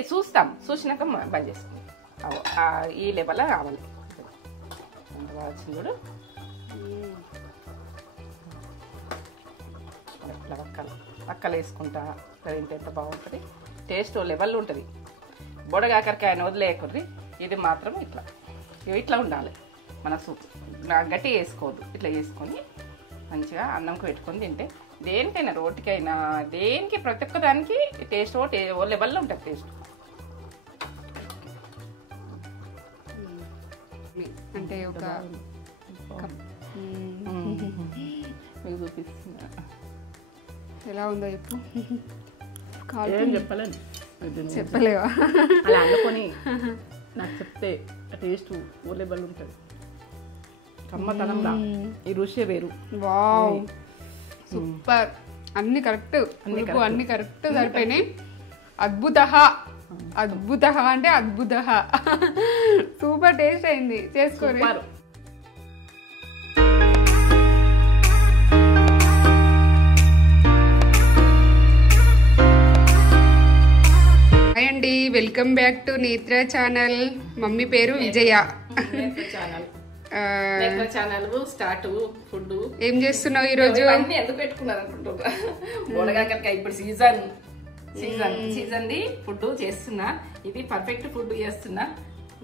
చూస్తాం, చూసినాక బంద్ చేస్తాం. ఈ లెవెల్లో కావాలి. వచ్చింది చూడు, ఇట్లా వక్కలు వేసుకుంటా. ఎంత బాగుంటుంది, టేస్ట్ లెవెల్ ఉంటుంది. బొడగాకరకాయని వదిలేయకుర్రి, ఇది మాత్రం ఇట్లా ఇట్లా ఉండాలి. మన సూప్ గట్టి వేసుకోవద్దు. ఇట్లా వేసుకొని మంచిగా అన్నంకి పెట్టుకొని తింటే దేనికైనా, రోటికైనా, దేనికి ప్రతి ఒక్క దానికి టేస్ట్ ఓ లెవెల్లో ఉంటుంది టేస్ట్. అంటే ఒక మీకు చూపిస్తున్నా ఎలా ఉందో చెప్పు. చెప్పలేను, చెప్పలేవా? అలా అనుకొని నాకు చెప్తే టేస్ట్ ఓ లెవెల్ ఉంటుంది. కమ్మతనంగా ఈ రుచి వేరు. Wow, super. అన్ని కరెక్ట్, అన్ని కరెక్ట్ సరిపోయినాయి. అద్భుత అద్భుత అంటే అద్భుత. సూపర్ టేస్ట్ అయింది, చేసుకోరు. హాయ్ అండి, వెల్కమ్ బ్యాక్ టు నేత్ర ఛానల్. మమ్మీ పేరు విజయ. Channel start food. ఏం చేస్తున్నావు ఈ రోజు? ఎందుకు పెట్టుకున్నారు అనుకుంటున్నా, బొడగాకరకాయ ఇప్పుడు సీజన్ ది ఫుడ్ చేస్తున్నా. ఇది పర్ఫెక్ట్ ఫుడ్ చేస్తున్నా.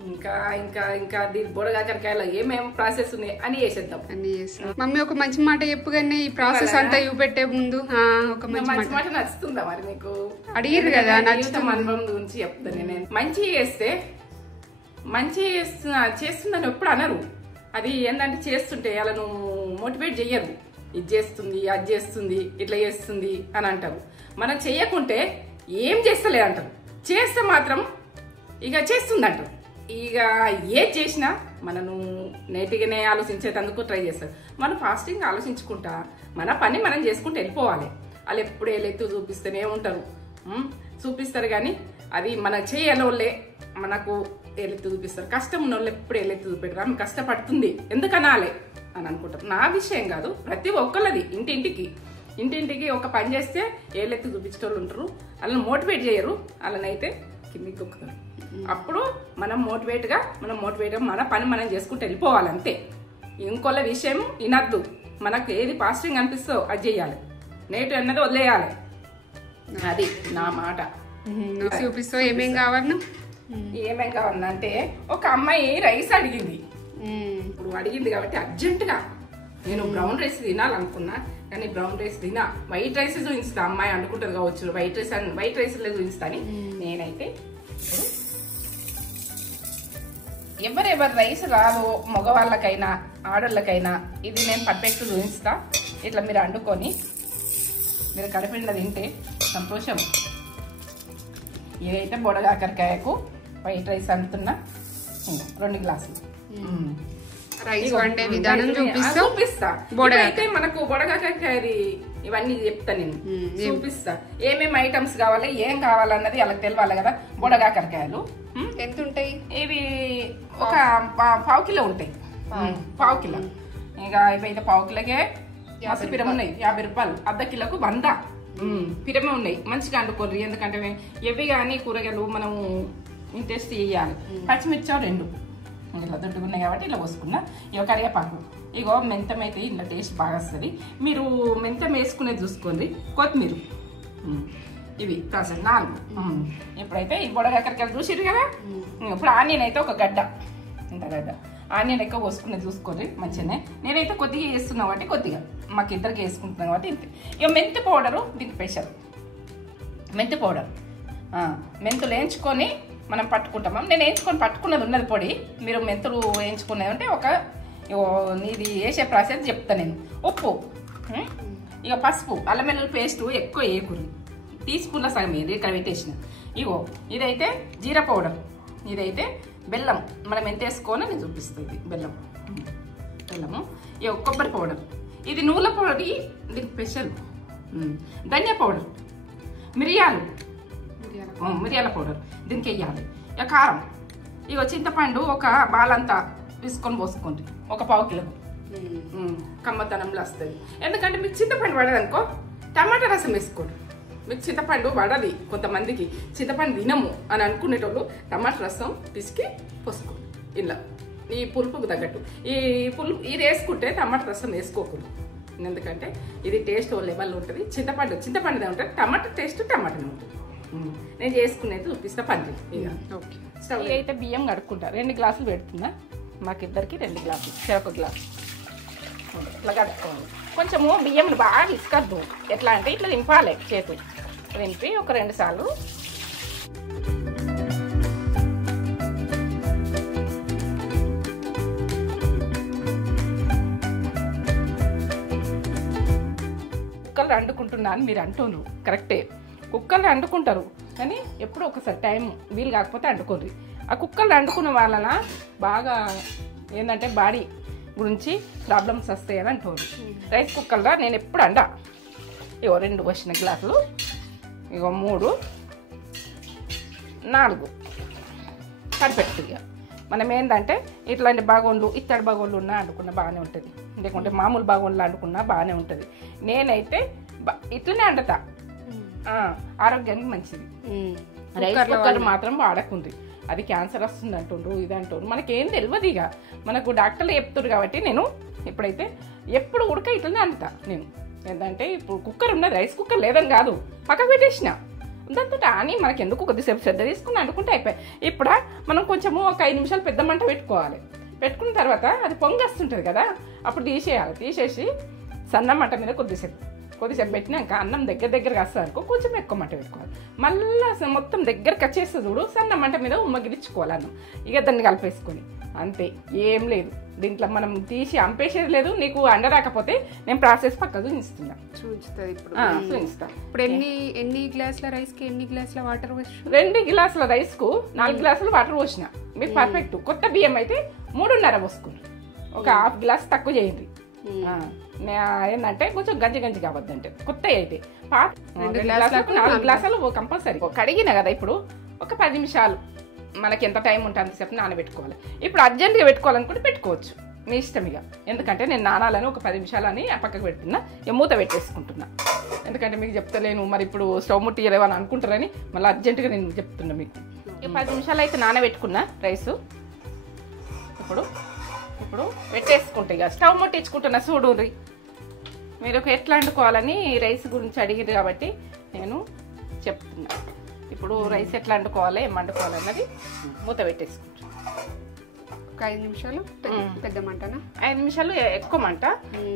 ఇంకా ఇంకా ఇంకా బొడగాకరకాయలో ఏమేమి ప్రాసెస్ ఉన్నాయి అని చేసేద్దాం. మమ్మీ ఒక మంచి మాట చెప్పు, కానీ ఈ ప్రాసెస్ అంతా ఇవి పెట్టే ముందు ఒక మంచి మాట నచ్చుతుందా మరి మీకు? అడిగారు కదా, నచ్చుతాం. అనుభవం గురించి చెప్తాను నేను. మంచి చేస్తే మంచి చేస్తుందని ఎప్పుడు అనరు. అది ఏంటంటే చేస్తుంటే అలా నువ్వు మోటివేట్ చెయ్యరు. ఇది చేస్తుంది, అది చేస్తుంది, ఇట్లా చేస్తుంది అని అంటారు. మనం చెయ్యకుంటే ఏం చేస్తలే అంటారు. చేస్తే మాత్రం ఇక చేస్తుంది అంటారు. ఇక ఏది చేసినా మనను నేటిగానే ఆలోచించేందుకు ట్రై చేస్తారు. మనం ఫాస్టింగ్ ఆలోచించుకుంటా మన పని మనం చేసుకుంటూ వెళ్ళిపోవాలి. వాళ్ళు ఎప్పుడు ఎల్లెత్తు చూపిస్తూనే ఉంటారు. చూపిస్తారు కానీ అది మన చేయలోళ్ళే మనకు ఎల్లెత్తు చూపిస్తారు. కష్టం ఉన్న వాళ్ళు ఎప్పుడు ఎల్లెత్తు చూపెడతారు. ఆమె కష్టపడుతుంది ఎందుకనాలే అని అనుకుంటారు. నా విషయం కాదు, ప్రతి ఒక్కళ్ళది. ఇంటింటికి ఒక పని చేస్తే ఏళ్ళెత్తు చూపించేటోళ్ళు ఉంటారు. వాళ్ళని మోటివేట్ చేయరు, వాళ్ళనైతే కిందికి తొక్కుతారు. అప్పుడు మనం మోటివేట్గా మన పని మనం చేసుకుంటూ వెళ్ళిపోవాలి అంతే. ఇంకోళ్ళ విషయం వినద్దు. మనకు ఏది పాజిటివ్ అనిపిస్తుందో అది చేయాలి, నెగిటివ్ అన్నది వదిలేయాలి. అది నా మాట. చూపిస్తావు ఏమేం కావాలన్నా? ఏమేం కావాలంటే ఒక అమ్మాయి రైస్ అడిగింది. ఇప్పుడు అడిగింది కాబట్టి అర్జెంటుగా నేను బ్రౌన్ రైస్ తినాలనుకున్నా, కానీ బ్రౌన్ రైస్ తినా, వైట్ రైస్ చూపిస్తా. అమ్మాయి అనుకుంటుంది కావచ్చు వైట్ రైస్ చూపిస్తా అని. నేనైతే ఇప్పుడు ఎవరెవరు రైస్ రాదో మగవాళ్ళకైనా ఆడోళ్ళకైనా ఇది నేను పర్ఫెక్ట్ చూపిస్తా. ఇట్లా మీరు వండుకొని మీరు కడుపుండా తింటే సంతోషం. ఇదైతే బొడగాకరకాయకు వైట్ రైస్ అంటున్నా 2 గ్లాసులు రైస్ వండే విధానం చూపిస్తా. అయితే మనకు బొడగాకరకాయది ఇవన్నీ చెప్తా నేను, చూపిస్తా. ఏమేమి ఐటమ్స్ కావాలి, ఏం కావాలన్నది వాళ్ళకి తెలియాలి కదా. బొడగాకరకాయలు ఎంత ఉంటాయి? ఇవి ఒక 1/4 కిలో ఉంటాయి. 1/4 కిలో. ఇక ఇవైతే 1/4 కిలోకే మస్తు పిరమ ఉన్నాయి. 50 రూపాయలు. అర్ధ కిలోకు 100 పిరమ ఉన్నాయి. మంచిగా వండుకోరు. ఎందుకంటే ఎవి కానీ కూరగాయలు మనం ఇంట్రెస్ట్ చేయాలి. పచ్చిమిర్చి 2 ఇలా దొడ్డుకున్నాయి కాబట్టి ఇలా పోసుకున్నా. ఇక కరివేపాకు, ఇగో మెంతం అయితే ఇలా టేస్ట్ బాగా వస్తుంది. మీరు మెంతం వేసుకునేది చూసుకోండి. కొత్తిమీర, ఇవి ప్రాసెస్ 4. ఇప్పుడైతే ఈ బొడగాకరకాయలు చూసిరు కదా. ఇప్పుడు ఆనియన్ అయితే ఒక గడ్డ, ఇంత గడ్డ ఆనియన్ ఎక్కువ పోసుకునేది చూసుకోండి మంచిగానే. నేనైతే కొద్దిగా వేస్తున్నా కాబట్టి కొద్దిగా మాకు ఇద్దరికి వేసుకుంటున్నాం కాబట్టి ఇంతే. ఇక మెంతి పౌడరు దీనికి స్పెషల్. మెంతి పౌడర్ మెంతులు వేయించుకొని మనం పట్టుకుంటాము. నేను వేయించుకొని పట్టుకున్నది ఉన్నది పొడి. మీరు మెంతులు వేయించుకున్నది అంటే ఇది వేసే ప్రాసెస్ చెప్తా నేను. ఉప్పు, ఇక పసుపు, అల్లం వెల్లుల్లి పేస్ట్ ఎక్కువ వేయకూడదు. టీ స్పూన్ల సగం ఇది ఇక్కడ పెట్టేసిన. ఇగో ఇదైతే జీరా పౌడర్, ఇదైతే బెల్లం. మనం ఎంత వేసుకోనో నేను చూపిస్తుంది. బెల్లము. ఇక కొబ్బరి పౌడర్, ఇది నువ్వుల పౌడర్ దీనికి స్పెషల్. ధనియా పౌడర్, మిరియాల పౌడర్ దీనికి వేయాలి. ఇక కారం, ఇక చింతపండు ఒక బాలంతా తీసుకొని పోసుకోండి. ఒక 1/4 కిలోకు కమ్మతనంలో వస్తుంది. ఎందుకంటే మీకు చింతపండు పడదనుకో టమాటా రసం వేసుకోండి. మీకు చింతపండు పడది, కొంతమందికి చింతపండు తినము అని అనుకునేటోళ్ళు టమాటా రసం పిసికి పోసుకోండి. ఇలా ఈ పులుపుకు తగ్గట్టు ఇది వేసుకుంటే టమాటా రసం వేసుకోకూడదు. ఎందుకంటే ఇది టేస్ట్ ఓ లెవెల్ ఉంటుంది. చింతపండుదే ఉంటుంది, టమాటా టేస్ట్ టమాటానే ఉంటుంది. నేను చేసుకునేది చూపిస్తా పంది. ఇక స్టవ్ అయితే బియ్యం కడుక్కుంటా. 2 గ్లాసులు పెడుతున్నా, మాకిద్దరికి 2 గ్లాసులు, ఒక గ్లాసు ఇట్లా కడుక్కోవాలి. కొంచెము బియ్యం బాగా ఇసుకద్దు, ఎట్లా అంటే ఇట్లా దింపాలి, చేతు దింపి ఒక 2 సార్లు కుక్కలు వండుకుంటున్నా అని మీరు అంటున్నారు, కరెక్టే. కుక్కలు వండుకుంటారు, కానీ ఎప్పుడో ఒకసారి టైం వీలు కాకపోతే వండుకోరు. ఆ కుక్కలు వండుకున్న వాళ్ళన బాగా ఏంటంటే బాడీ గురించి ప్రాబ్లమ్స్ వస్తాయని అంటారు. రైస్ కుక్కర్లో నేను ఎప్పుడు అండా ఇగో 2 వచ్చిన గ్లాసులు, ఇగో 3 4 పర్ఫెక్ట్గా. మనం ఏంటంటే ఇట్లాంటి బాగోళ్ళు ఇత్తడి బాగోళ్ళు ఉన్నా వండుకున్నా బాగానే ఉంటుంది, లేకుంటే మామూలు బాగోళ్ళు వండుకున్నా బాగానే ఉంటుంది. నేనైతే ఇట్లనే వండుతా, ఆరోగ్యానికి మంచిది. రైస్ కుక్కర్ మాత్రం వాడకుంది, అది క్యాన్సర్ వస్తుంది అంటుండ్రు, ఇది అంటుండ్రు. మనకేం తెలియదు, ఇక మనకు డాక్టర్లు చెప్తున్నారు కాబట్టి నేను ఇప్పుడైతే ఎప్పుడు ఉడక ఇట్లనే వండుతా. నేను ఏంటంటే ఇప్పుడు కుక్కర్ ఉన్నది, రైస్ కుక్కర్ లేదని కాదు, పక్కకు పెట్టేసిన. దాంతో అని మనకి ఎందుకు కొద్దిసేపు శ్రద్ధ తీసుకుని వండుకుంటే అయిపోయాయి. ఇప్పుడు మనం కొంచెము ఒక 5 నిమిషాలు పెద్ద మంట పెట్టుకోవాలి. పెట్టుకున్న తర్వాత అది పొంగి వస్తుంటుంది కదా, అప్పుడు తీసేయాలి. తీసేసి సన్న మంట మీద కొద్దిసేపు పెట్టినాక అన్నం దగ్గరగా వస్తుంది అనుకో, కొంచెం ఎక్కువ మంట పెట్టుకోవాలి. మళ్ళీ మొత్తం దగ్గరకు వచ్చేస్తుంది చూడు, సన్న మంట మీద ఉమ్మగిలించుకోవాలి అన్నం. ఇక దాన్ని కలిపేసుకొని అంతే, ఏం లేదు దీంట్లో. మనం తీసి అంపేసేది లేదు. నీకు అండరాకపోతే నేను ప్రాసెస్ పక్కకు చూపిస్తున్నా, చూపిస్తుంది ఇప్పుడు. చూపిస్తా. ఇప్పుడు ఎన్ని గ్లాసుల రైస్కి ఎన్ని గ్లాసుల వాటర్ పోసి? 2 గ్లాసుల రైస్కు 4 గ్లాసులు వాటర్ పోసిన. మీకు పర్ఫెక్ట్. కొత్త బియ్యం అయితే 3.5 పోసుకుని, ఒక ½ గ్లాస్ తక్కువ చేయండి. ఏంటంటే కొంచెం గంజి కావద్దంటే కొత్త అయితే 2 గ్లాసులకు 4 గ్లాసులు కంపల్సరీ. కడిగిన కదా ఇప్పుడు ఒక 10 నిమిషాలు, మనకి ఎంత టైం ఉంటుంది అంతసేపు నానబెట్టుకోవాలి. ఇప్పుడు అర్జెంట్గా పెట్టుకోవాలనుకుంటే పెట్టుకోవచ్చు, మీ ఇష్టం ఇక. ఎందుకంటే నేను నానాలని ఒక 10 నిమిషాలని పక్కకు పెడుతున్నా, మూత పెట్టేసుకుంటున్నా. ఎందుకంటే మీకు చెప్తలేను, మరి ఇప్పుడు స్టవ్ ముట్టియలేవు అని అనుకుంటారని మళ్ళీ అర్జెంటుగా నేను చెప్తున్నా మీకు. ఇక 10 నిమిషాలు అయితే నానబెట్టుకున్నా రైసు. ఇప్పుడు పెట్టేసుకుంటా, ఇక స్టవ్ ముట్టించుకుంటున్నా. చూడుర్రి, మీరు ఎట్లా వండుకోవాలని రైస్ గురించి అడిగిరు కాబట్టి నేను చెప్తున్నా. ఇప్పుడు రైస్ ఎట్లా వండుకోవాలి, ఏం వండుకోవాలన్నది మూత పెట్టేసుకుంటాం. ఒక 5 నిమిషాలు పెద్ద మంటనా? 5 నిమిషాలు ఎక్కువ మంట,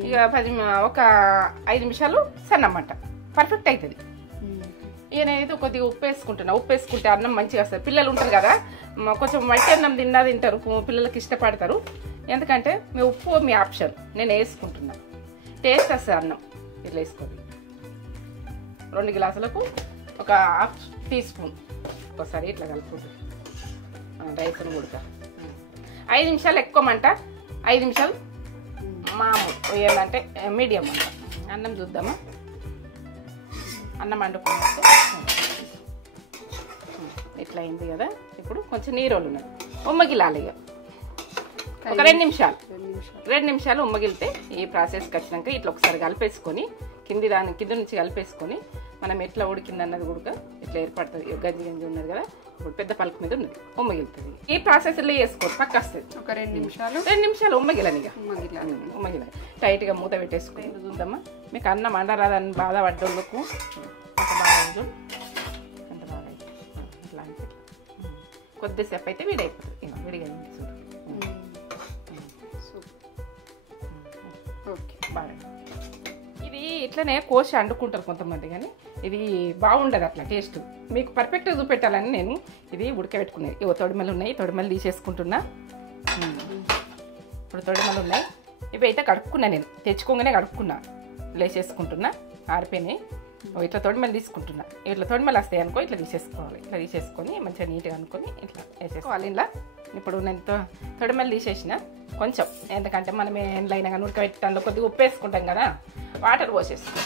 ఇక ఒక 5 నిమిషాలు సన్న మంట, పర్ఫెక్ట్ అవుతుంది. ఇక నేనైతే కొద్దిగా ఉప్పు వేసుకుంటున్నా. ఉప్పు వేసుకుంటే అన్నం మంచిగా వస్తుంది. పిల్లలు ఉంటారు కదా, కొంచెం మట్టి అన్నం తింటారు, పిల్లలకి ఇష్టపడతారు. ఎందుకంటే మీ ఉప్పు మీ ఆప్షన్, నేను వేసుకుంటున్నా, టేస్ట్ వస్తుంది అన్నం. ఇట్లా వేసుకోండి. 2 గ్లాసులకు ఒక ½ టీ స్పూన్ ఒకసారి ఇట్లా కలుపుకుంటుంది రైస్ను ఉడక. 5 నిమిషాలు ఎక్కువ మంట, 5 నిమిషాలు మామూలు ఏంటంటే మీడియం మంట. అన్నం చూద్దామా? అన్నం వండుకున్నట్టు ఇట్లా అయింది కదా. ఇప్పుడు కొంచెం నీరోళ్ళు ఉన్నది, ఉమ్మగిలాలి. ఇక ఒక 2 నిమిషాలు ఉమ్మగిలితే ఈ ప్రాసెస్కి వచ్చినాక ఇట్లా ఒకసారి కలిపేసుకొని కింది నుంచి కలిపేసుకొని మనం ఎట్లా ఉడికింది అన్నది కూడా ఇట్లా ఏర్పడుతుంది. గంజి ఉన్నది కదా, ఇప్పుడు పెద్ద పలుకు మీద ఉన్నది, ఉమ్మగిలుతుంది. ఈ ప్రాసెస్లో వేసుకోవచ్చు, పక్క వస్తుంది. ఒక 2 నిమిషాలు ఉమ్మగిలని, ఇక ఉమ్మగిలని టైట్గా మూత పెట్టేసుకొని చూద్దామా. మీకు అన్నం వండరాదని బాధ పడ్డోళ్ళకు అంత బాగా ఎంత బాగా ఇట్లా అంటే కొద్దిసేపు అయితే విడైపోతుంది. విడిగా చూడు, ఓకే బాగా. ఇది ఇట్లనే కోసి వండుకుంటారు కొంతమంది, కానీ ఇది బాగుండదు అట్లా టేస్ట్. మీకు పర్ఫెక్ట్గా చూపెట్టాలని నేను ఇది ఉడకబెట్టుకున్నాయి. ఇవో తొడిమలు ఉన్నాయి, తొడిమలు తీసేసుకుంటున్నా. ఇప్పుడు తొడిమలు ఉన్నాయి, ఇవి అయితే కడుక్కున్నా. నేను తెచ్చుకోగానే కడుక్కున్నా, లేచేసుకుంటున్నా, ఆరిపోయినాయి. ఇట్లా తొడిమలు తీసుకుంటున్నా. ఇట్లా తొడిమలు వస్తాయి అనుకో, ఇట్లా తీసేసుకోవాలి. ఇట్లా తీసేసుకొని మంచిగా నీట్గా అనుకొని ఇట్లా వేసేసుకోవాలి. ఇలా ఇప్పుడు నేను తొడిమలు తీసేసిన కొంచెం, ఎందుకంటే మనం ఎండ్లో అయినా కానీ ఉడకబెట్టడంలో కొద్దిగా ఉప్పు వేసుకుంటాం కదా, వాటర్ పోసేసుకో.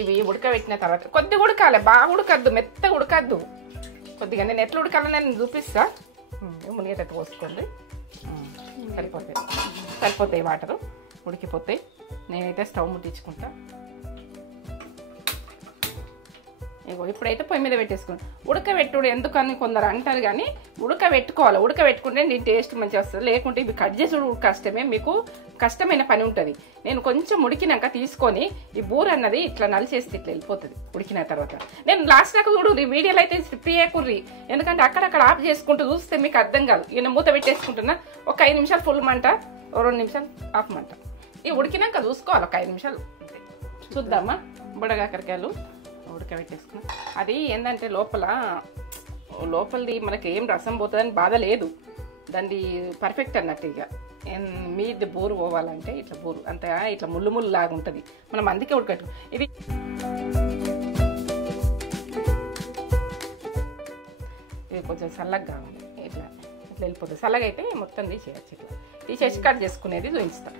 ఇవి ఉడకబెట్టిన తర్వాత కొద్దిగా ఉడకాలి, బాగా ఉడకద్దు, మెత్తగా ఉడకద్దు, కొద్దిగా. నేను ఎట్లా ఉడకాలని నేను చూపిస్తా. మునిగేటట్టు పోసుకోండి, సరిపోతాయి వాటరు, ఉడికిపోతాయి. నేనైతే స్టవ్ ముట్టించుకుంటా. ఇగో ఇప్పుడైతే పొయ్యి మీద పెట్టేసుకున్నాం. ఉడకబెట్టుడు ఎందుకని కొందరు అంటారు, కానీ ఉడకబెట్టుకోవాలి. ఉడకబెట్టుకుంటే దీని టేస్ట్ మంచిగా వస్తుంది. లేకుంటే ఇవి కట్ చేసుడు కష్టమే, మీకు కష్టమైన పని ఉంటుంది. నేను కొంచెం ఉడికినాక తీసుకొని ఈ బూర అన్నది ఇట్లా నలిచేస్తే ఇట్లా వెళ్ళిపోతుంది ఉడికిన తర్వాత. నేను లాస్ట్ దాకా చూడు వీడియోలో అయితే స్కిప్ చేయకుర్రి, ఎందుకంటే అక్కడక్కడ ఆఫ్ చేసుకుంటూ చూస్తే మీకు అర్థం కాదు. నేను మూత పెట్టేసుకుంటున్నా. ఒక 5 నిమిషాలు ఫుల్ మంట, 2 నిమిషాలు ఆఫ్ మంట. ఇవి ఉడికినాక చూసుకోవాలి. ఒక 5 నిమిషాలు చూద్దామా. బుడగాకరకాయలు ఉడకబెట్టేసుకున్నాం. అది ఏంటంటే లోపలిది మనకి ఏం రసం పోతుందని బాధ లేదు, దాన్ని పర్ఫెక్ట్ అన్నట్టు. ఇక మీది బోరు పోవాలంటే ఇట్లా బోరు అంత ఇట్లా ముళ్ళు ముళ్ళు లాగా ఉంటుంది. మనం అందుకే ఉడకట్టు. ఇది కొంచెం చల్లగా కావాలి. ఇట్లా ఇట్లా వెళ్ళిపోతుంది. చల్లగా అయితే మొత్తం తీసేయచ్చు. ఇట్లా తీసేసి కట్ చేసుకునేది చూపిస్తాం.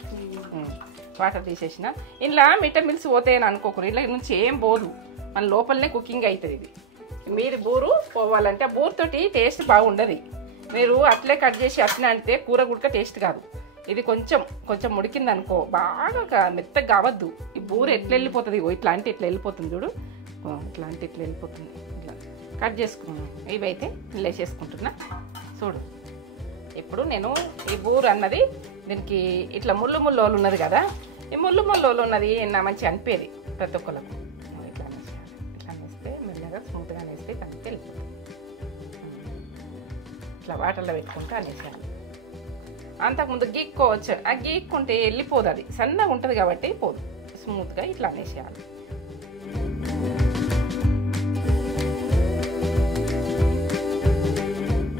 వాటర్ తీసేసిన ఇలా విటమిన్స్ పోతాయని అనుకోకూడదు. ఇలా నుంచి ఏం పోదు, మన లోపలనే కుకింగ్ అవుతుంది. ఇది మీరు బూరు పోవాలంటే ఆ బూరుతోటి టేస్ట్ బాగుండదు. మీరు అట్లే కట్ చేసి అట్లనే అంటే కూర గుడక టేస్ట్ కాదు. ఇది కొంచెం ఉడికింది అనుకో, బాగా మెత్తగా కావద్దు. ఈ బూరు ఎట్లా వెళ్ళిపోతుంది, ఇట్లా అంటే ఇట్లా వెళ్ళిపోతుంది చూడు, ఇట్లా అంటే ఇట్లా వెళ్ళిపోతుంది. ఇట్లా కట్ చేసుకున్నాను. ఇవైతే ఇలా చేసుకుంటున్నా చూడు. ఇప్పుడు నేను ఈ బూరు అన్నది దీనికి ఇట్లా ముళ్ళు ముళ్ళు ఉన్నది కదా, ఈ ముళ్ళు ముళ్ళు ఉన్నది నా మంచి అనిపేది ప్రతి ఒక్కరికి. ఇట్లా ఇట్లా వేస్తే మెల్లగా స్మూత్గా వేస్తే కంటే వెళ్ళిపోతుంది. ఇట్లా వాటర్లో పెట్టుకుంటే అనేసాను. అంతకుముందు గీక్కోవచ్చు. ఆ గీక్కుంటే వెళ్ళిపోదు, అది సన్నగా ఉంటుంది కాబట్టి పోదు. స్మూత్గా ఇట్లా అనేసేయాలి.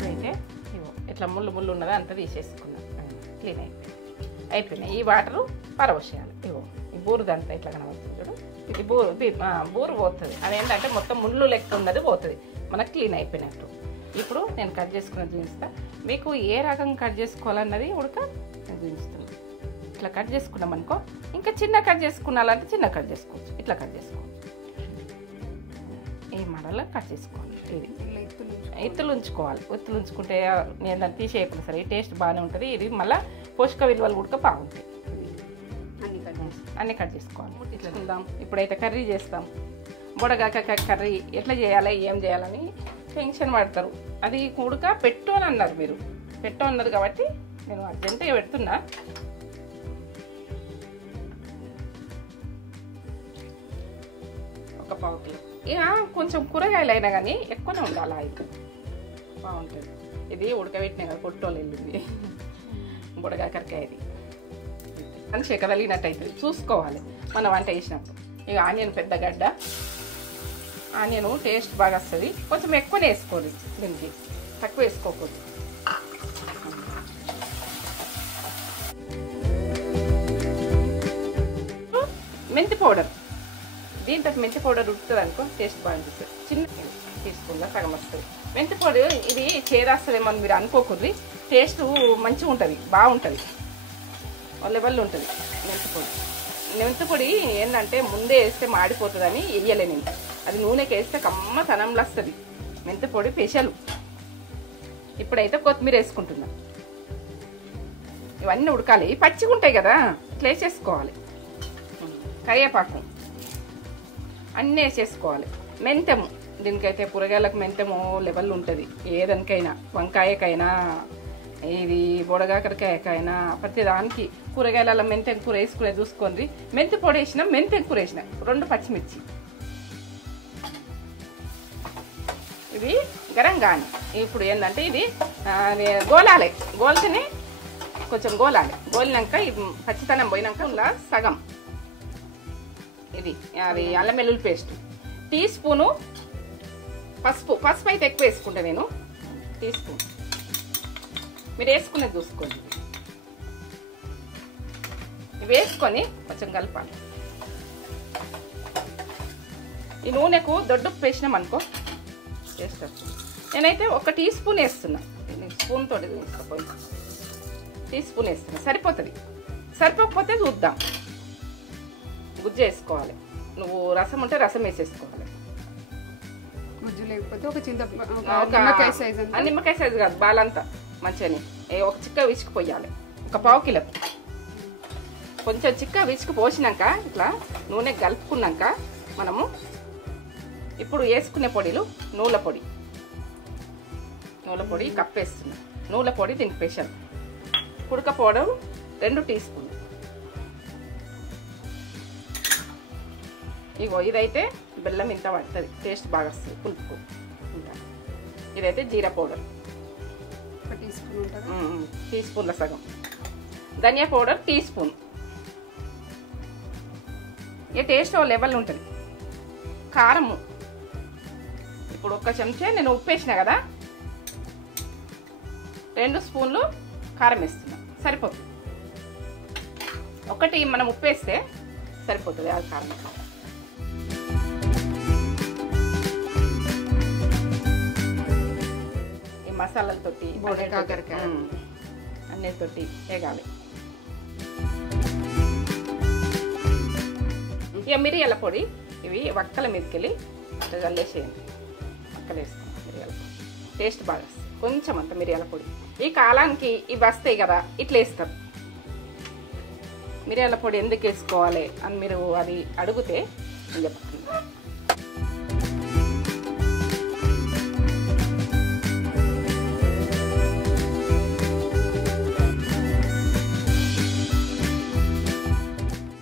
అయితే ఇట్లా ముళ్ళు ఉన్నది అంతా తీసేసుకున్నాం. క్లీన్ అయిపోయినాయి. ఈ వాటరు పరవసేయాలి. ఈ బూరుదంతా ఇట్లా కనబడుతుంది చూడు, ఇది బూరు పోతుంది. అదేంటంటే మొత్తం ముళ్ళు లెక్క ఉన్నది పోతుంది, మనకు క్లీన్ అయిపోయినట్టు. ఇప్పుడు నేను కట్ చేసుకున్నది చూపిస్తా మీకు. ఏ రకం కట్ చేసుకోవాలన్నది ఉడక నేను చూపిస్తాను. ఇట్లా కట్ చేసుకున్నాం అనుకో, ఇంకా చిన్న కట్ చేసుకున్నాలంటే చిన్న కట్ చేసుకోవచ్చు. ఇట్లా కట్ చేసుకోవచ్చు. ఈ మడలో కట్ చేసుకోవాలి. ఇది ఎత్తులు ఉంచుకోవాలి. ఎత్తులు ఉంచుకుంటే నేను దాన్ని తీసేయకుండా సరే టేస్ట్ బాగానే ఉంటుంది. ఇది మళ్ళీ పోషక విలువలు కూడా బాగుంటాయి. అన్నీ కట్ చేసుకోవాలి. ఇట్లా తిందాం. ఇప్పుడైతే కర్రీ చేస్తాం. బుడగాక కర్రీ ఎట్లా చేయాలి, ఏం చేయాలని టెన్షన్ పడతారు. అది ఉడక పెట్టు అని అన్నారు, మీరు పెట్టు అన్నారు కాబట్టి నేను అర్జెంటుగా పెడుతున్నా. ఒక 1/4 కిలో. ఇక కొంచెం కూరగాయలు అయినా కానీ ఎక్కువనే ఉండాలి, ఆయిల్ బాగుంటుంది. ఇది ఉడకబెట్టినా కదా, పొట్టోలు వెళ్ళింది బుడగాకరకాయ. ఇది మంచిగా కదలినట్టు అవుతుంది, చూసుకోవాలి మనం వంట చేసినప్పుడు. ఇక ఆనియన్ పెద్ద గడ్డ, ఆనియన్ టేస్ట్ బాగా వస్తుంది. కొంచెం ఎక్కువనే వేసుకోవాలి, దీనికి తక్కువ వేసుకోకూడదు. మెంతి పౌడర్, దీంతో మెంతి పౌడర్ ఉడుతుంది అనుకో టేస్ట్ బాగా అనిపిస్తుంది. చిన్న తీసుకుందా సగం వస్తుంది. మెంతి పొడి ఇది చేదేస్తుందేమో మీరు అనుకోకూడదు, టేస్ట్ మంచిగా ఉంటుంది, బాగుంటుంది, లెవెల్లో ఉంటుంది. మెంతి పొడి ఏంటంటే ముందే వేస్తే మాడిపోతుందని వేయలే నేను. అది నూనెకి వేస్తే కమ్మతనంలో వస్తుంది. మెంతి పొడి స్పెషల్. ఇప్పుడైతే కొత్తిమీర వేసుకుంటున్నా. ఇవన్నీ ఉడకాలి, పచ్చిగా ఉంటాయి కదా, ఇట్లా వేసేసుకోవాలి. కరివేపాకు అన్నీ వేసేసుకోవాలి. మెంతెము, దీనికైతే కూరగాయలకు మెంతెము లెవెల్ ఉంటుంది. ఏదానికైనా, వంకాయకైనా, ఇది బుడగాకరకాయకైనా, ప్రతి దానికి కూరగాయలలో మెంతెం కూర వేసుకునే చూసుకోండి. మెంతి పొడి వేసిన, మెంతెం కూర వేసిన, 2 పచ్చిమిర్చి. ఇవి గరం కానీ ఇప్పుడు ఏంటంటే ఇది గోలాలి. గోల్తేనే కొంచెం గోలాలి. గోలినాక ఇది పచ్చితనం పోయినాక ఇలా సగం ఇది అది అల్లం వెల్లుల్లి పేస్ట్, టీ స్పూను పసుపు. పసుపు అయితే ఎక్కువ వేసుకుంటా నేను, టీ స్పూన్. మీరు వేసుకునేది చూసుకోండి. ఇవి వేసుకొని కొంచెం కలపాలి. ఈ నూనెకు దొడ్డుప్పు వేసినాం అనుకో టేస్ట్ వస్తుంది. నేనైతే 1 టీ స్పూన్ వేస్తున్నా, స్పూన్ తోటి తీసుకుపోయి టీ స్పూన్ వేస్తున్నా, సరిపోతుంది. సరిపోకపోతే చూద్దాం, గుజ్జు వేసుకోవాలి. నువ్వు రసం ఉంటే రసం వేసేసుకోవాలి. గుజ్జు లేకపోతే ఒక నిమ్మకాయ సైజు కాదు, బాలంతా మంచిగా ఒక చిక్క విసుకు పోయాలి. ఒక 1/4 కిలో కొంచెం చిక్క విసుకు పోసినాక ఇట్లా నూనె కలుపుకున్నాక మనము ఇప్పుడు వేసుకునే పొడిలు నూల పొడి కప్ వేస్తున్నా. నూల పొడి దీనికి స్పెషల్. కుడక పౌడర్ 2 టీ స్పూన్లు. ఇగో ఇదైతే బెల్లం ఇంత పడుతుంది, టేస్ట్ బాగా వస్తుంది పులుపు. ఇంకా ఇదైతే జీరా పౌడర్ 1 టీ స్పూన్ ఉంటుంది. టీ స్పూన్ల సగం. ధనియా పౌడర్ టీ స్పూన్. ఈ టేస్ట్ లెవెల్ ఉంటుంది. కారము ఇప్పుడు 1 చెంచా నేను ఉప్పు వేసిన కదా, 2 స్పూన్లు కారం వేస్తున్నా, సరిపోతుంది. ఒకటి మనం ఉప్పు వేస్తే సరిపోతుంది ఆ కారం. ఈ మసాలాలతోటి అన్నిటితోటి వేగాలి. ఇక మిరియాల పొడి, ఇవి వక్కల మీదకెళ్ళి జల్లేసేయండి. వక్కలు వేస్తాం మిరియాల పొడి, టేస్ట్ బాగా వస్తుంది. కొంచెం అంత మిరియాల పొడి. ఈ కాలానికి ఇవి వస్తాయి కదా, ఇట్లా వేస్తారు. మిరియాల పొడి ఎందుకు వేసుకోవాలి అని మీరు అది అడిగితే నేను చెప్తాను.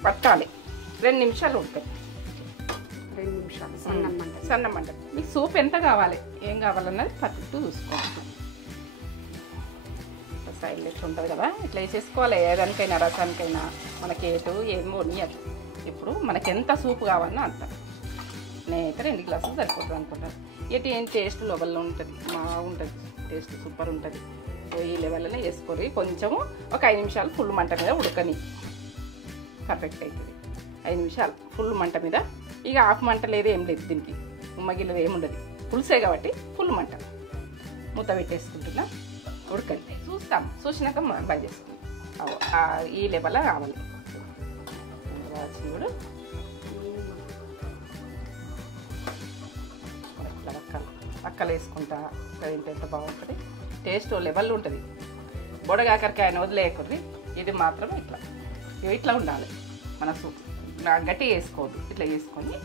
పట్టాలి, 2 నిమిషాలు ఉంటాయి. 2 నిమిషాలు సన్నం మంట. మీకు సూప్ ఎంత కావాలి, ఏం కావాలన్నది పర్ఫెక్ట్ చూసుకోవాలి. సైడ్ ఇట్లా ఉంటుంది కదా, ఇట్లా వేసేసుకోవాలి. ఏదానికైనా రసానికైనా మనకి ఏమో నియదు. ఇప్పుడు మనకి ఎంత సూప్ కావాలన్నా అంత. నేనైతే 2 గ్లాసులు సరిపోతుంది అనుకుంటాను. ఏం టేస్ట్ లెవెల్లో ఉంటుంది, బాగుంటుంది, టేస్ట్ సూపర్ ఉంటుంది. ఈ లెవెల్లోనే వేసుకోవాలి. కొంచెము ఒక 5 నిమిషాలు ఫుల్ మంట మీద ఉడకని పర్ఫెక్ట్ అవుతుంది. 5 నిమిషాలు ఫుల్ మంట మీద. ఇక హాఫ్ మంట లేదు, ఏం లేదు దీనికి, ఉమ్మగిల్లది ఏముండదు, పులుసే కాబట్టి ఫుల్ మంట. మూత పెట్టేసుకుంటున్నా, ఉడకండి. చూసినాక బంద్ చేసుకుంటాం. ఈ లెవెల్లో కావాలి కూడా. వక్కలు వేసుకుంటా ఎంత బాగుంటుంది, టేస్ట్ లెవెల్ ఉంటుంది. బొడగాకరకాయని వదిలేయకూడదు. ఇది మాత్రం ఇట్లా ఉండాలి మన సూప్. గట్టి వేసుకోవద్దు. ఇట్లా వేసుకొని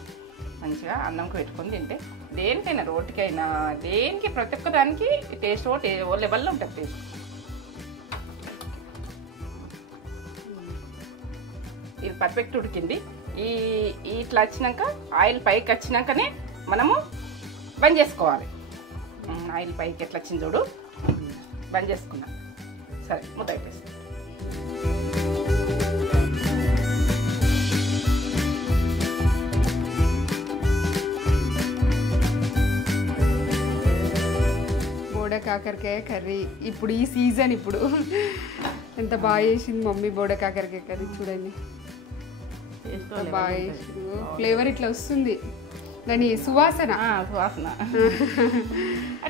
మంచిగా అన్నంకి పెట్టుకొని తింటే దేనికైనా, రోటికైనా, దేనికి ప్రతి ఒక్క దానికి టేస్ట్ ఓ లెవెల్లో ఉంటుంది టేస్ట్. ఇది పర్ఫెక్ట్ ఉడికింది. ఇట్లా వచ్చినాక ఆయిల్ పైకి వచ్చినాకనే మనము బంద్ చేసుకోవాలి. ఆయిల్ పైకి ఎట్లా వచ్చింది చూడు, బంద్ చేసుకున్నాం. సరే, మూత అయిపోయింది. కాకరకాయ కర్రీ ఇప్పుడు ఈ సీజన్. ఇప్పుడు ఎంత బాగా చేసింది మమ్మీ బోడ కాకరకాయ కర్రీ. చూడండి బాగా చేసింది. ఫ్లేవర్ ఇట్లా వస్తుంది, దాని సువాసన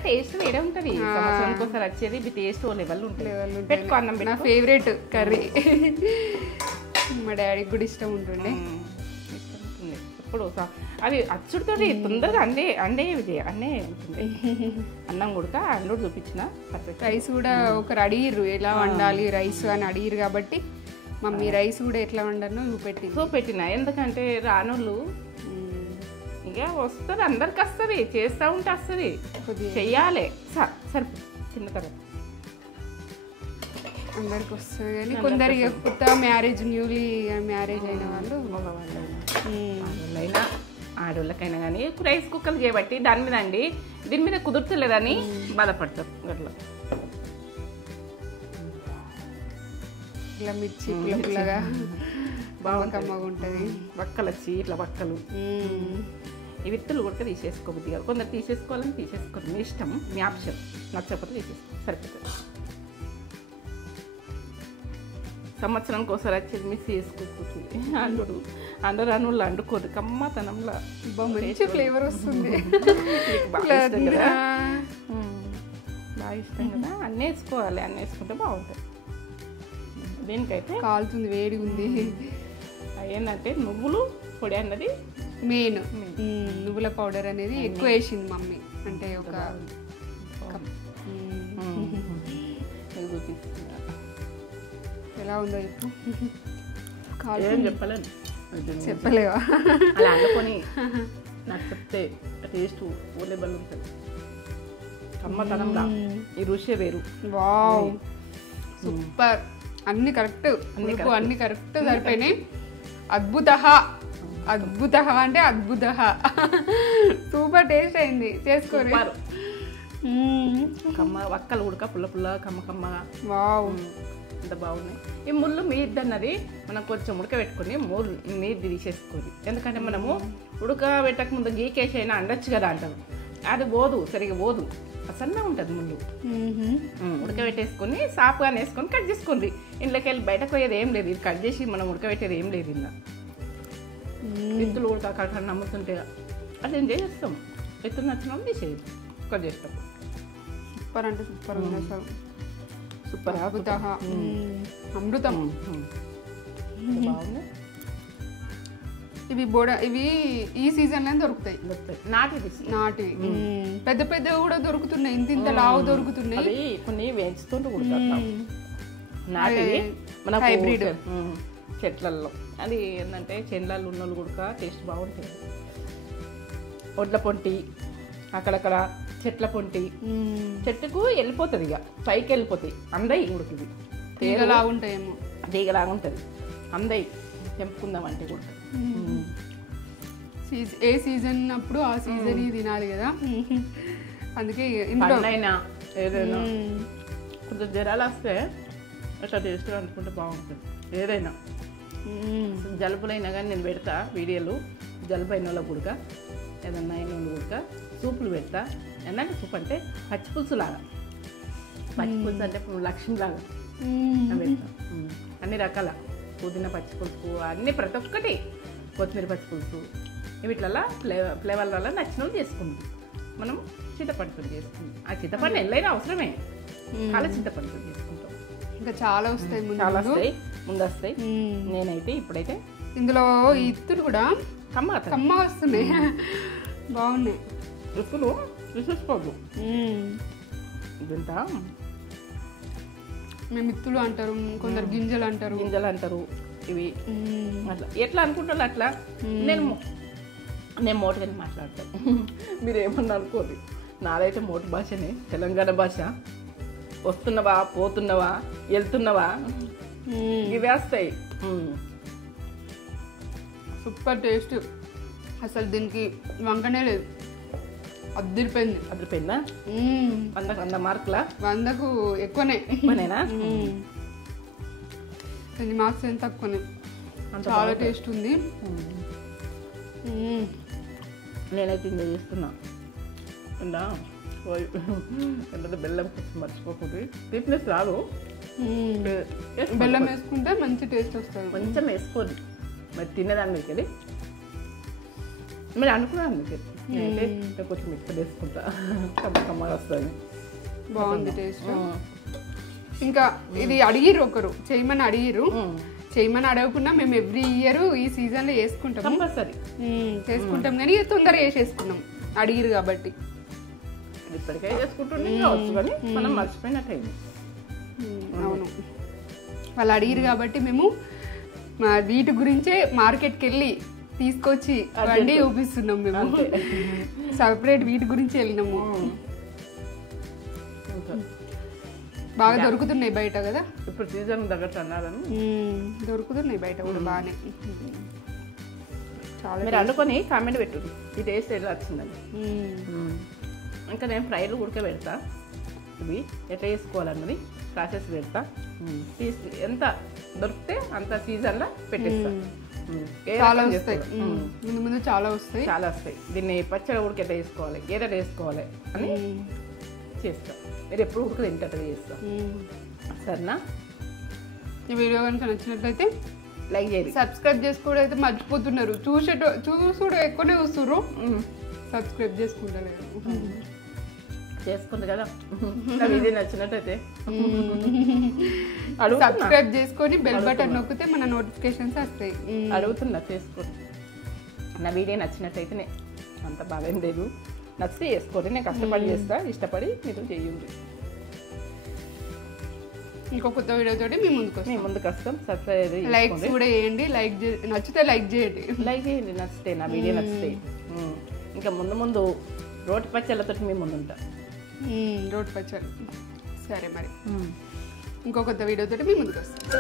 టేస్ట్ వేరే ఉంటుంది. సంవత్సరానికి వచ్చేది టేస్ట్ లెవెల్ ఉంటుంది. పెట్టుకున్నాం. నా ఫేవరెట్ కర్రీ. మా డాడీకి కూడా ఇష్టం ఉంటుండే. ఇప్పుడు అవి అచ్చుడితో తొందరగా అండే ఉంటుంది. అన్నం కూడా అందులో చూపించిన రైస్ కూడా ఒకరు అడిగిర్రు ఎలా వండాలి రైస్ అని అడిగిరు కాబట్టి మమ్మీ రైస్ కూడా ఎట్లా వండానో చూపెట్టిన. ఎందుకంటే రానోళ్ళు ఇక వస్తుంది, అందరికి వస్తుంది, చేస్తూ ఉంటే వస్తుంది, చెయ్యాలి. సరే చిన్న తర్వాత అందరికి వస్తుంది. కానీ కొందరు కొత్త న్యూలీ మ్యారేజ్ అయిన వాళ్ళు, మగవాళ్ళైనా ఆడవాళ్ళకైనా కానీ రైస్ కుక్కర్లు చేయబట్టి దీని మీద కుదుర్చలేదని బాధపడతారు. అట్లా ఇట్లా మిర్చి పుల్లగా బాగా కమ్మగా ఉంటుంది. వక్కలు వచ్చి ఇట్లా వక్కలు ఈ విత్తులు కూడా తీసేసుకోబుద్ది కాదు. కొందరు తీసేసుకోవాలని తీసేసుకోరు, మీ ఇష్టం, మీ ఆప్షన్. నచ్చకపోతే తీసేసుకో, సరిపోతుంది. సంవత్సరానికి ఒకసారి వచ్చేది మిస్ చేసుకోవచ్చు. అందరూ అనుళ్ళు అండుకోరు, కమ్మతనంలో మంచి ఫ్లేవర్ వస్తుంది. బాగా ఇష్టం కదా, అన్నీ వేసుకోవాలి. అన్నీ వేసుకుంటే బాగుంటుంది. దీనికైతే కాలుతుంది, వేడి ఉంది. ఏంటంటే నువ్వులు పొడి అన్నది మెయిన్. నువ్వుల పౌడర్ అనేది ఎక్కువ వేసింది మమ్మీ. అంటే ఒక ఎలా ఉందో ఇప్పుడు చెప్పలేను, చెప్పలేవా? అలా అనుకొని నాకు చెప్తే టేస్ట్ ఓలేబల్ ఉంటుంది. కమ్మతనంగా ఈ రుచి వేరు. Wow super. అన్ని కరెక్ట్, అన్ని కరెక్ట్ సరిపోయినాయి. అద్భుత అద్భుత అంటే అద్భుత. సూపర్ టేస్ట్ అయింది. చేసుకోరు. కమ్మ వక్కలు ఉడక పుల్ల పుల్ల కమ్మ కమ్మగా. వావ్ అంత బాగున్నాయి. ఈ ముళ్ళు మీది అన్నది మనం కొంచెం ఉడకబెట్టుకొని మీది తీసేసుకోవాలి. ఎందుకంటే మనము ఉడకబెట్టక ముందు గీకేసి అయినా అండొచ్చు కదా అంటారు. అది పోదు, సరిగా పోదు, సన్న ఉంటుంది ముళ్ళు. ఉడకబెట్టేసుకొని సాపుగా వేసుకొని కట్ చేసుకోండి. ఇంట్లోకి వెళ్ళి బయటకు పోయేది ఏం లేదు. ఇది కట్ చేసి మనం ఉడకబెట్టేది ఏం లేదు. ఇలా ఎత్తులు ఉడక అక్కడ నమ్ముతుంటే అది ఏం చేసేస్తాం. ఎత్తులు నచ్చిన తీసేది కట్ చేస్తాం. సూపర్ అంటే సూపర్ ఉంది అసలు. సూపర్ అద్భుత అమృతం. బాగుంది. ఇవి ఈ సీజన్ లో దొరుకుతాయి. నాటివి పెద్ద పెద్ద కూడా దొరుకుతున్నాయి. ఇంత లావు దొరుకుతున్నాయి. కొన్ని వేయించుతుంటూ ఉడతాం. నాటివి మన హైబ్రిడ్ చెట్లలో. అది ఏంటంటే చెండ్లలో ఉన్న కూడా టేస్ట్ బాగుంటుంది. ఒడ్ల పొంటి అక్కడక్కడ చెట్ల పొంటి చెట్టుకు వెళ్ళిపోతుంది. ఇక పైకి వెళ్ళిపోతాయి. అందయి ఉడుకుది. తీగలాగా ఉంటాయేమో. తీగలాగా ఉంటుంది. అందయి తెంపుకుందామంటే కూడా. ఏ సీజన్ అప్పుడు ఆ సీజన్ తినాలి కదా. అందుకే అయినా ఏదైనా కొంచెం జ్వరాలు వస్తే అట్లా టేస్ట్ అనుకుంటే బాగుంటుంది. ఏదైనా జలుబులైనా కానీ నేను పెడతా వీడియోలు. జలుబు అయిన వాళ్ళకి ఉడక, ఏదన్నా అయిన వాళ్ళు ఉడక సూపులు పెడతా. ఏంటంటే సూప్ అంటే పచ్చిపులుసు లాగా. పచ్చిపులుసు అంటే లక్ష్మిలాగా పెడతా. అన్ని రకాల పుదీనా పచ్చిపులుసు అన్నీ ప్రతి ఒక్కటి, కొత్తిమీర పచ్చిపులుసు వీటిలలో ఫ్లేవర్ వల్ల నచ్చిన వాళ్ళు చేసుకుంది. మనం చింతపండుతో చేసుకుంటాం. ఆ చింతపండు ఎల్లైనా అవసరమే. చాలా చింతపండుతో చేసుకుంటాం. ఇంకా చాలా వస్తాయి. చాలా వస్తాయి, ముందు వస్తాయి. నేనైతే ఇప్పుడైతే ఇందులో ఇత్తులు కూడా కమ్మ వస్తున్నాయి. బాగున్నాయి. ఇత్తులు విశేషపోదు. ఇదంతా మేము ఇత్తులు అంటారు, కొందరు గింజలు అంటారు. ఇవి అట్లా ఎట్లా అనుకుంటారు అట్లా. నేను మోటుగానే మాట్లాడతాను. మీరు ఏమన్నా అనుకోదు. నాదైతే మోటు భాషనే, తెలంగాణ భాష. వస్తున్నవా, పోతున్నవా, వెళ్తున్నవా ఇవి వస్తాయి. Super taste. అసలు దీనికి వంకనే లేదు. అదిరిపోయిందా? 100 మార్కులా? 100కు ఎక్కువనేనా? 10 మార్క్స్ ఏం తక్కువనే. చాలా టేస్ట్ ఉంది. నేనైతే ఇంజాయ్ చేస్తున్నా. ఏంటంటే బెల్లం మర్చిపోకూడదు. స్వీట్నెస్ రాదు. బెల్లం వేసుకుంటే మంచి టేస్ట్ వస్తుంది. కొంచెం వేసుకోండి. మరి తినేదాన్ని మీకు అది మీరు అనుకున్నాను. మీకు నేనైతే కొంచెం ఎక్కువ వేసుకుంటా. కమ్మగా వస్తుంది. బాగుంది టేస్ట్. ఇంకా ఇది అడిగిర్రు, ఒకరు చేయమని అడిగిర్రు. చేయమని అడగకుండా మేము ఎవ్రీ ఇయర్ ఈ సీజన్ లో వేసుకుంటాం. కంపల్సరీ చేసుకుంటాం. కానీ తొందరగా వేసేసుకున్నాం అడిగిరు కాబట్టి. ఇప్పటికే చేసుకుంటుండే కావచ్చు కానీ మనం మర్చిపోయినట్టయింది. అవును, వాళ్ళు అడిగిరు కాబట్టి మేము వీటి గురించే మార్కెట్కి వెళ్ళి తీసుకొచ్చి వండి చూపిస్తున్నాం. మేము సపరేట్ వీటి గురించి వెళ్ళినాము. బాగా దొరుకుతున్నాయి బయట కదా ఇప్పుడు సీజన్ తగ్గట్టు అన్నారని. దొరుకుతున్నాయి బయట కూడా బాగానే. చాలా మీరు అనుకొని కామెంట్ పెట్టు ఈ టేస్ట్ ఎలా వచ్చిందని. ఇంకా నేను ఫ్రైలు ఉడకబెడతా. ఇవి ఎట్లా వేసుకోవాలన్నది ప్రాసెస్ పెడతా. ఎంత దొరికితే అంత సీజన్లో పెట్టేస్తా. చాలా వస్తాయి. ముందు చాలా వస్తాయి. దీన్ని పచ్చడి ఉడికి ఎట్లా వేసుకోవాలి, ఏదైనా వేసుకోవాలి అని చేస్తా. మీరు ఎప్పుడు ఉడక తింటే చేస్తా. సరేనా? ఈ వీడియో కనుక నచ్చినట్లయితే లైక్ చేయండి. సబ్స్క్రైబ్ చేసుకోవడం అయితే మర్చిపోతున్నారు. చూసుడు ఎక్కువనే చూస్తున్నారు, సబ్స్క్రైబ్ చేసుకుంటలేరు. చేసుకుంటా కదా. ఇది నచ్చినట్టయితే సబ్స్క్రైబ్ చేసుకొని బెల్ బటన్ నొక్కితే మన నోటిఫికేషన్స్ వస్తాయి. అడుగుతున్నా చేసుకోండి. నా వీడియో నచ్చినట్టయితేనే, అంత బాగా ఏం లేదు. నచ్చితే చేసుకోండి. నేను కష్టపడి చేస్తా, ఇష్టపడి మీరు చేయండి. ఇంకో కొత్త వీడియోతో మేము ముందుకు వస్తాం. సబ్స్క్రైబ్ లైక్స్ కూడా చేయండి. నచ్చితే లైక్ చేయండి. నచ్చితే నా వీడియో నచ్చితే ఇంకా ముందు ముందు రోటి పచ్చళ్ళతో మీ ముందు ఉంటా. రోటి పచ్చడి. సరే మరి ఇంకో కొత్త వీడియోతో మీ ముందుకు వస్తాం.